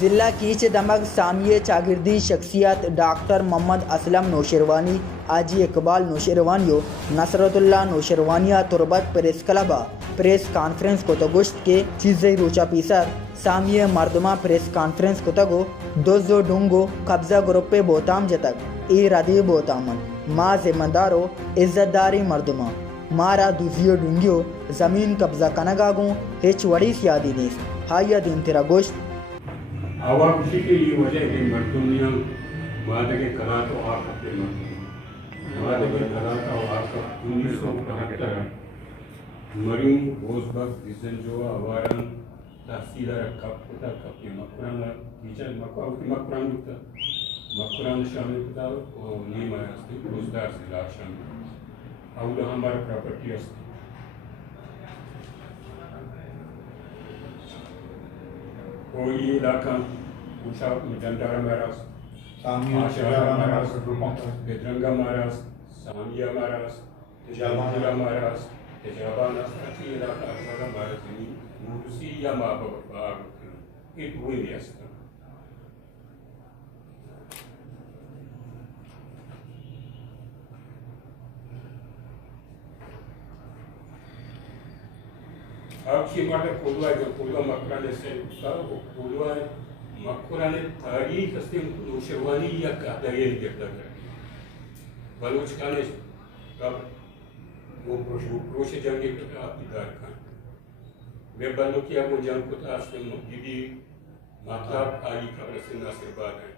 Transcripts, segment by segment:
ضلع کیچ دمک سامیہ چاگردی شخصیت ڈاکٹر محمد اسلم نوشیروانی آجی اقبال نوشیروانیو نصرت اللہ نوشیروانیہ تربت press کلبہ press conference کو تگشت کے چیزیں روچا پیسر سامیہ مردمہ پریس کانفرنس کو تگو دوزو ڈونگو قبضہ گروپے بوتام جتک ای ردی بوتامن ما ذمہ دارو عزت داری مردمہ مارا دوزیو ڈونگیو زمین قبضہ کنگاگوں ہچ وڑی سیادی نیست ہایا دین تیرا گوشت آوا خوشی کے یہ وجہ ہے کہ مردمیاں مادہ کے کلات و آقا پہ مادہ کے کلات و آقا 1972 مریم بوزبک دیزن جو آواران تحصیل رکھب کتا کپی مقران کیچر مقران بکتا مقران شامل کتا و نیم آیا ہستی روزدار سے لا شامل اولا ہمارا پراپرٹی ہستی کوئی علاقہ اوشا جنڈارا ماراس آشارا ماراس بدرنگا ماراس سامیہ ماراس تجابانہ ماراس تجابانہ اچھی علاقہ آشارا ماراس زمین موسی یا مابا ایک ہوئی نیستا آپ کی مارا کولوا جو کولوا مقران سے کولوا مقران تاریخ اس نوشیروانی یا قادریہ گردا کرتی بلوچستان کب وہ پروش جنگی کتا عبدالدار خان میں بلوکیا وہ جنگ کتا اس میں مبیدی مطلب آئی قبر سے ناصر باد ہے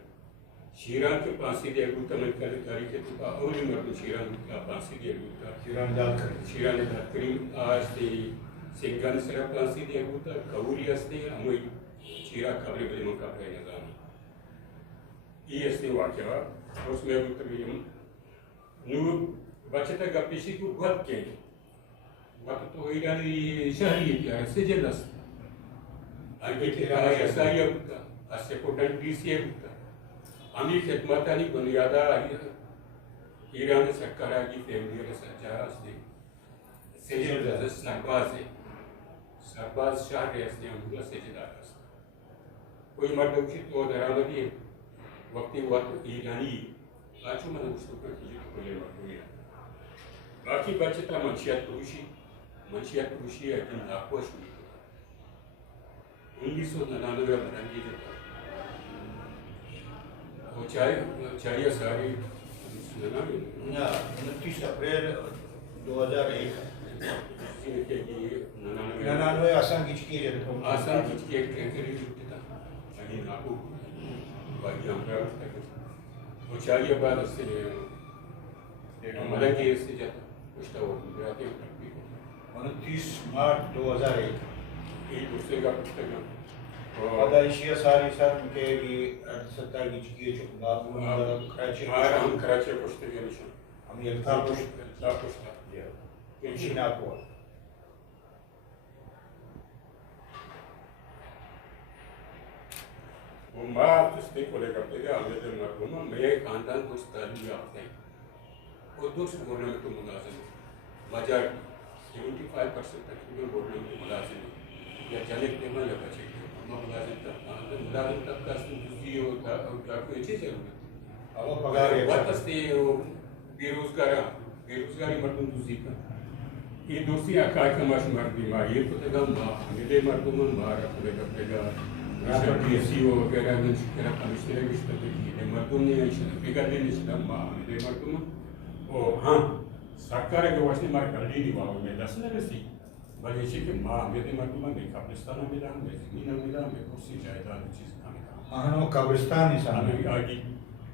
شیران کے پانسی دیا گوتا میں کہنے تاریخ اتفا اولی مردم شیران کا پانسی دیا گوتا شیران داد کریم آج سے گن سرا پانسی دیا گوتا کوری ہستے ہموئی شیرہ قبر بلی مقابر نظامی یہ ہستے واقعہ اس میں گوتا بیم نور بچتا گا پیشی کو گوت کے وقت تو ایرانی شہری ہے سجل است آگے تیرا ایسائیہ گوتا اسے کو ڈنٹیسیہ گوتا ہمیں خدمتانی بنیادہ ایران سرکارہ کی فیملی رسا جہاں ہستے سجل رزس سرباز ہے سرباز شاہ ریاست نے ہمیں سجدار ہستا کوئی مرد اکشی تو درآمدی ہے وقتی وقت ایرانی آچو من اکشتو پر کیجئے تو کلے مردمی ہے باقی بچتا منشیات پروشی ہے کہ ناکوش ہوئی 1999 مرنگی جتا وہ چاہیے ساری 29 اپریل 2001 99 آسان کچھ کیے جاتے ہیں آسان کچھ کیے ٹرینکری جوٹی تھا اگین ناکو باقی ہمارا وہ چاہیے بعد اس سے مرنگی اس سے جاتا کچھتا وہ براتے ہیں 29 مارچ 2001 ایک دوسرے کا پچھتا گا پادائشیہ ساری سر مکے گی 27 کچھ کیے چکا بابو کراچی ہم کراچی پچھتے گئے نشان ہم یہ پچھتا پیشین آپ ہوا وہ ماں تستے کو لے کرتے گا ہمیں دل مردمہ میں خاندان کچھ تعلیم یافتہ ہیں اور دوسرے گورنمنٹ کو ملازم ہے مجارٹی 75% تقریباً گورنمنٹ کو ملازم ہے یا جنک نعمہ یا بچے گئے اما ملازم تب کا اس میں جزی ہوتا اور کیا کوئی چیز ضرورت وقت استے بیروزگاری مردم جزی کا یہ دوسری اکائی کا ماش مردی ماں یہ تو تگا ماں ہمیدے مردمان ماں رکھنے گا پہگا سی او وغیرہ نے شکرہ کمیشنر گشتہ دیکھیے مردم نے ایشتہ فکر دے نشتہ ماں ہمیدے مردمان او ہاں سرکار کے واشنے مارے کردی دی باہو میں دس نہ رسی بلے اسی کہ ماں ہمیدے مردمان میں قبرستان ہمیدہ ہمیں زمین ہمیدہ ہمیں کرسی جائداد چیز ہمیدہ ہاں قبرستان ہی سامنے ہمیں آگی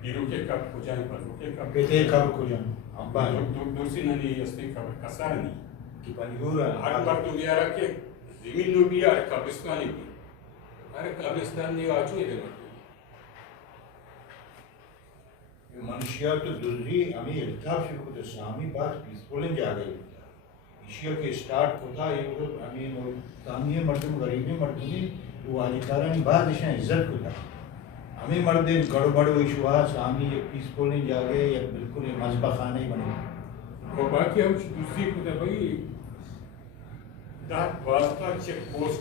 پیرو کے کب کو جائیں پر روکے کب پیتے کب کو جائیں ابا دوسری ننی استے کبر کسار نہیں کی پنجور ہر مردم یہ رہا کہ زمین نو بھی آر قبرستانی بھی ہر قبرستان نے آجو ہے مردم منشیات دوسری ہمیں التاف سے خود اسلامی بات پیسفولن جا گئی ایشیا کے اسٹارٹ کو تھا یہ خود ہمیں سامیہ مردم غریبی مردمی وہ آلیکارانی بعد اشیاء عزت کو تھا ہمیں مردم گڑبڑ ہوئی شواہ سامی یہ پیسفولن جا گئے یا بالکل مذبح خانہ ہی بنے اور باقی ہم دوسری کو تھا بھئی that was the check post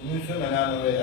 1999